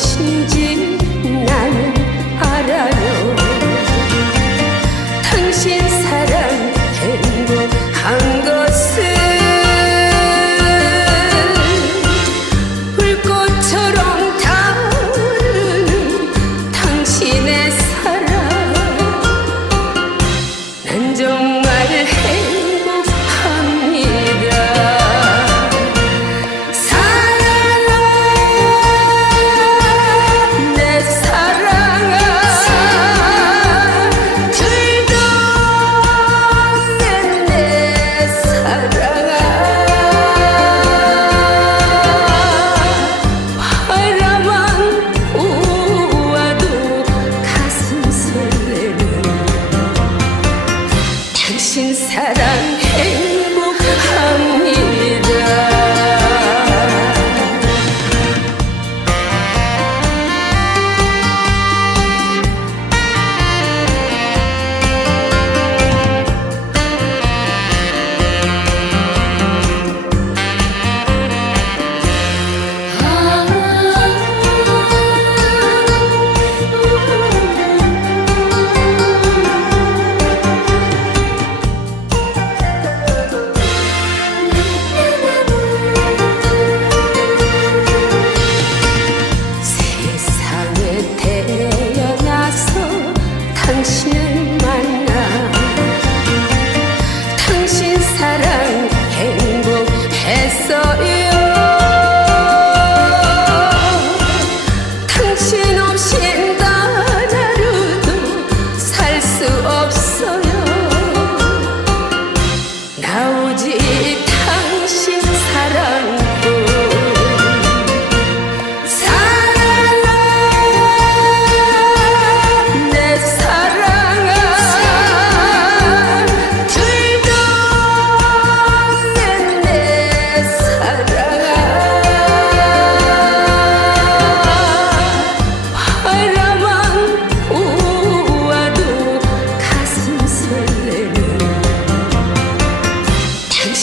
것인지 나는 알아요. 당신 당신 사랑해요